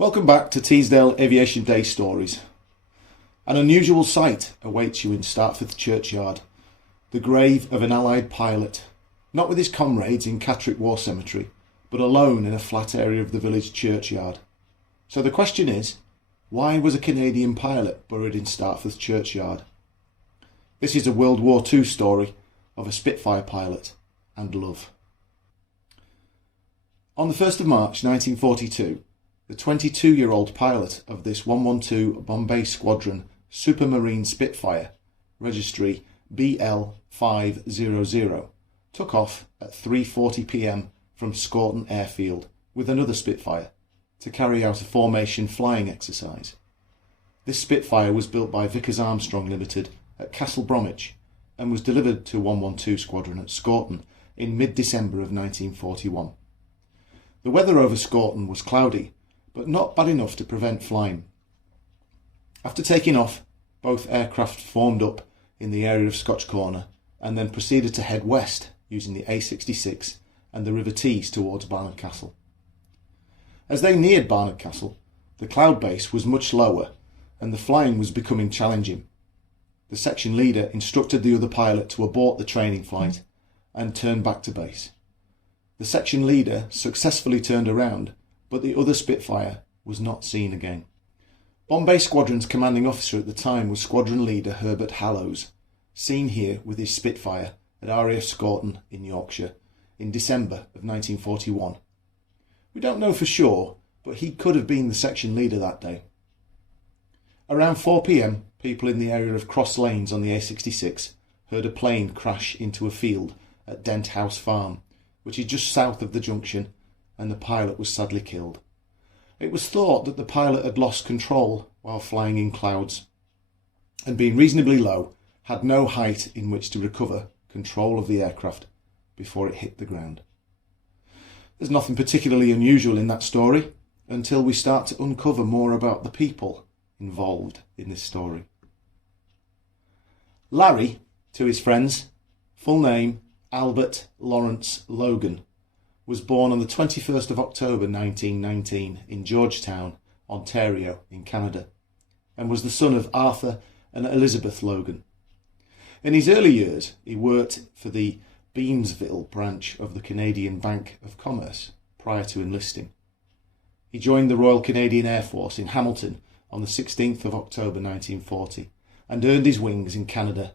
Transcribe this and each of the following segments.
Welcome back to Teesdale Aviation Day Stories. An unusual sight awaits you in Startforth churchyard, the grave of an Allied pilot, not with his comrades in Catterick War Cemetery, but alone in a flat area of the village churchyard. So the question is, why was a Canadian pilot buried in Startforth churchyard? This is a World War II story of a Spitfire pilot and love. On the 1st of March 1942, the 22-year-old pilot of this 112 Bombay Squadron Supermarine Spitfire, registry BL500, took off at 3:40 p.m. from Scorton airfield with another Spitfire to carry out a formation flying exercise. This Spitfire was built by Vickers Armstrong Ltd at Castle Bromwich and was delivered to 112 Squadron at Scorton in mid-December of 1941. The weather over Scorton was cloudy, but not bad enough to prevent flying. After taking off, both aircraft formed up in the area of Scotch Corner and then proceeded to head west using the A66 and the River Tees towards Barnard Castle. As they neared Barnard Castle, the cloud base was much lower and the flying was becoming challenging. The section leader instructed the other pilot to abort the training flight and turn back to base. The section leader successfully turned around, but the other Spitfire was not seen again. Bombay Squadron's commanding officer at the time was Squadron Leader Herbert Hallowes, seen here with his Spitfire at RAF Scorton in Yorkshire in December of 1941. We don't know for sure, but he could have been the section leader that day. Around 4 p.m, people in the area of Cross Lanes on the A66 heard a plane crash into a field at Dent House Farm, which is just south of the junction, and the pilot was sadly killed. It was thought that the pilot had lost control while flying in clouds, and being reasonably low, had no height in which to recover control of the aircraft before it hit the ground. There's nothing particularly unusual in that story until we start to uncover more about the people involved in this story. Larry, to his friends, full name Albert Lawrence Logan, was born on the 21st of October 1919 in Georgetown, Ontario in Canada, and was the son of Arthur and Elizabeth Logan. In his early years he worked for the Beamsville branch of the Canadian Bank of Commerce prior to enlisting. He joined the Royal Canadian Air Force in Hamilton on the 16th of October 1940 and earned his wings in Canada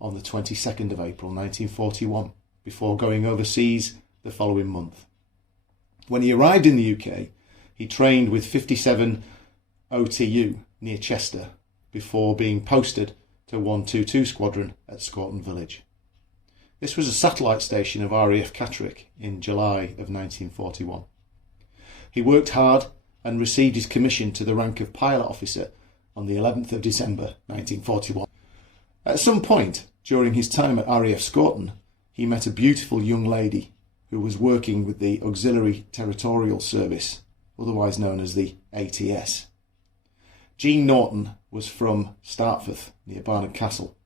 on the 22nd of April 1941 before going overseas the following month. When he arrived in the UK, he trained with 57 OTU near Chester before being posted to 122 Squadron at Scorton Village. This was a satellite station of RAF Catterick in July of 1941. He worked hard and received his commission to the rank of pilot officer on the 11th of December 1941. At some point during his time at RAF Scorton, he met a beautiful young lady who was working with the Auxiliary Territorial Service, otherwise known as the ATS. Jean Norton was from Startforth, near Barnard Castle.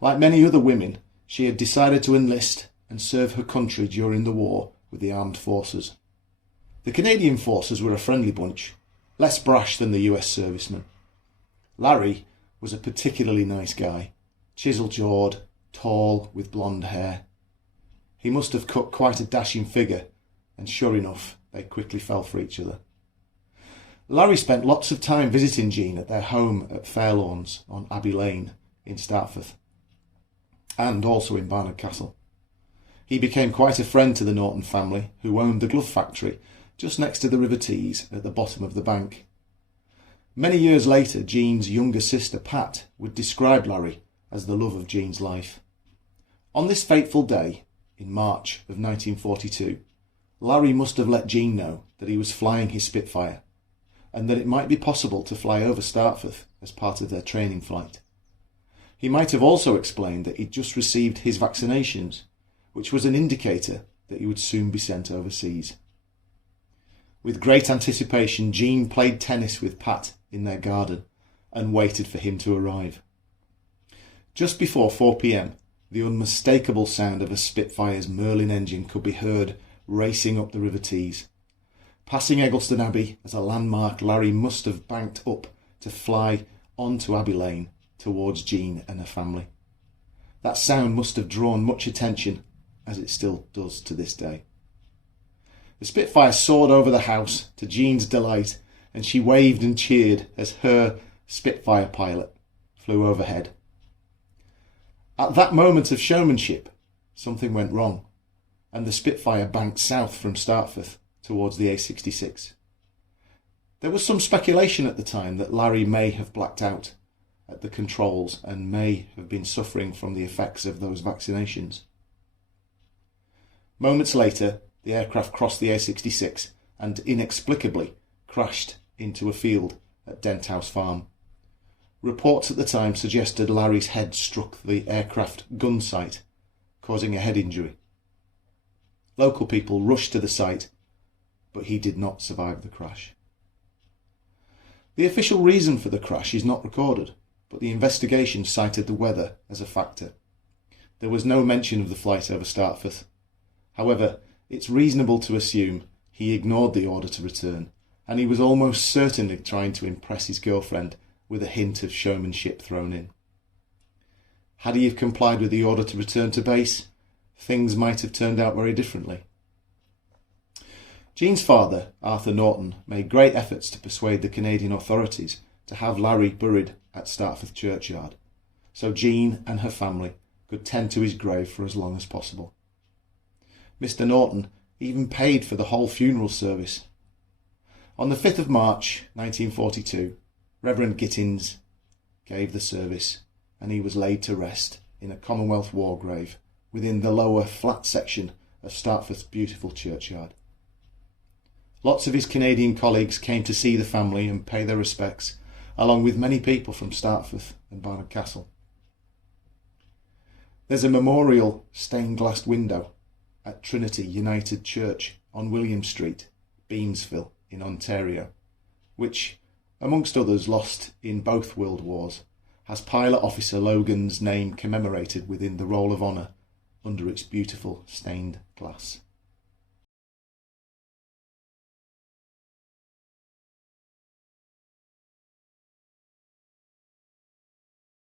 Like many other women, she had decided to enlist and serve her country during the war with the armed forces. The Canadian forces were a friendly bunch, less brash than the US servicemen. Larry was a particularly nice guy, chisel-jawed, tall, with blonde hair. He must have cut quite a dashing figure, and sure enough, they quickly fell for each other. Larry spent lots of time visiting Jean at their home at Fairlawns on Abbey Lane in Startforth, and also in Barnard Castle. He became quite a friend to the Norton family, who owned the glove factory just next to the River Tees at the bottom of the bank. Many years later, Jean's younger sister Pat would describe Larry as the love of Jean's life. On this fateful day, in March of 1942, Larry must have let Jean know that he was flying his Spitfire, and that it might be possible to fly over Startforth as part of their training flight. He might have also explained that he'd just received his vaccinations, which was an indicator that he would soon be sent overseas. With great anticipation, Jean played tennis with Pat in their garden and waited for him to arrive. Just before 4 p.m, the unmistakable sound of a Spitfire's Merlin engine could be heard racing up the River Tees. Passing Eggleston Abbey as a landmark, Larry must have banked up to fly onto Abbey Lane towards Jean and her family. That sound must have drawn much attention, as it still does to this day. The Spitfire soared over the house to Jean's delight, and she waved and cheered as her Spitfire pilot flew overhead. At that moment of showmanship, something went wrong, and the Spitfire banked south from Startforth towards the A66. There was some speculation at the time that Larry may have blacked out at the controls and may have been suffering from the effects of those vaccinations. Moments later, the aircraft crossed the A66 and inexplicably crashed into a field at Denthouse Farm. Reports at the time suggested Larry's head struck the aircraft gun sight, causing a head injury. Local people rushed to the site, but he did not survive the crash. The official reason for the crash is not recorded, but the investigation cited the weather as a factor. There was no mention of the flight over Startforth. However, it's reasonable to assume he ignored the order to return, and he was almost certainly trying to impress his girlfriend with a hint of showmanship thrown in. Had he have complied with the order to return to base, things might have turned out very differently. Jean's father, Arthur Norton, made great efforts to persuade the Canadian authorities to have Larry buried at Startforth churchyard, so Jean and her family could tend to his grave for as long as possible. Mr. Norton even paid for the whole funeral service. On the 5th of March 1942, Reverend Gittins gave the service, and he was laid to rest in a Commonwealth war grave within the lower flat section of Startforth's beautiful churchyard. Lots of his Canadian colleagues came to see the family and pay their respects, along with many people from Startforth and Barnard Castle. There's a memorial stained glass window at Trinity United Church on William Street, Beamsville in Ontario, which, amongst others lost in both World Wars, has Pilot Officer Logan's name commemorated within the Roll of Honour under its beautiful stained glass.